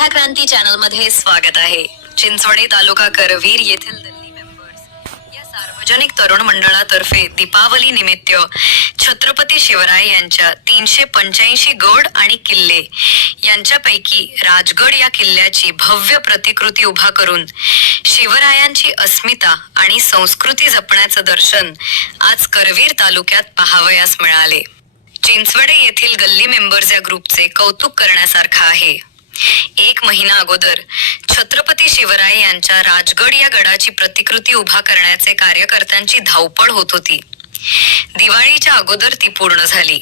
मराठा क्रांती चॅनलमध्ये स्वागत आहे. चिंचवडे तालुका करवीर येथील दल्ली मेंबर्स या सार्वजनिक तरुण मंडळातर्फे दीपावली निमित्त छत्रपती शिवराय यांच्या तीनशे पंच्याऐंशी गड आणि किल्ले यांच्यापैकी राजगड या किल्ल्याची भव्य प्रतिकृती उभा करून शिवरायांची अस्मिता आणि संस्कृती जपण्याचं दर्शन आज करवीर तालुक्यात पाहावयास मिळाले. चिंचवडे येथील गल्ली मेंबर्स या ग्रुपचे कौतुक करण्यासारखं आहे. एक महिना अगोदर छत्रपती शिवराय यांच्या राजगड या गडाची प्रतिकृती उभा करण्याचे कार्यकर्त्यांची धावपळ होत होती. दिवाळीच्या अगोदर ती पूर्ण झाली.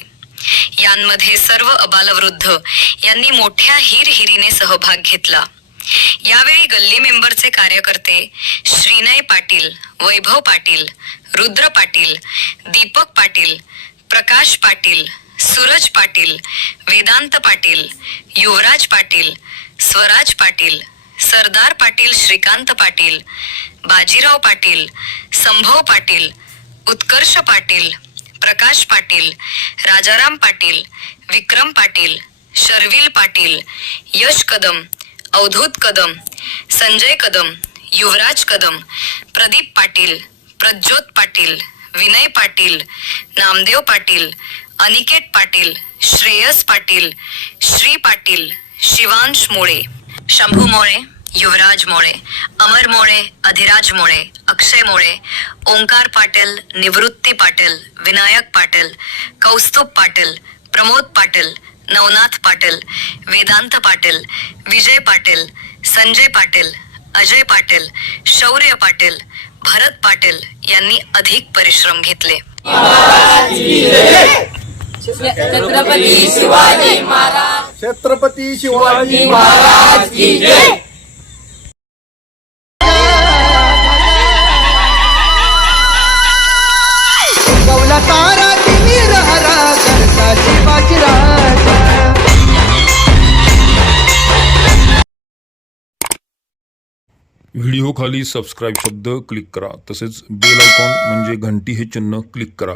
यांमध्ये सर्व अबालवृद्ध यांनी मोठ्या हिरहिरीने सहभाग घेतला. यावेळी गल्ली मेंबरचे कार्यकर्ते श्रीनय पाटील वैभव पाटील रुद्र पाटील दीपक पाटील प्रकाश पाटील सूरज पाटील वेदांत पाटील युवराज पाटील स्वराज पाटील सरदार पाटील श्रीकांत पाटील बाजीराव पाटील संभव पाटील उत्कर्ष पाटील प्रकाश पाटील राजाराम पाटील विक्रम पाटील शर्विल पाटील यश कदम अवधूत कदम संजय कदम युवराज कदम प्रदीप पाटील प्रज्योत पाटील विनय पाटील नामदेव पाटील अनिकेत पाटील श्रेयस पाटील श्री पाटील शिवांश मोळे शंभू मोळे युवराज मोळे अमर मोळे अधिराज मोळे अक्षय मोळे ओंकार पाटील निवृत्ती पाटील विनायक पाटील कौस्तुभ पाटील प्रमोद पाटील नवनाथ पाटील वेदांत पाटील विजय पाटील संजय पाटील अजय पाटील शौर्य पाटील भरत पाटील यांनी अधिक परिश्रम घेतले. छत्रपती शिवाजी महाराज. छत्रपती शिवाजी महाराज की जय. कौला तारा तिमी रहरा करता शिवाजी राजा. व्हिडिओ खाली सबस्क्राईब शब्द क्लिक करा. तसेच बेल आयकॉन म्हणजे घंटी हे चिन्ह क्लिक करा.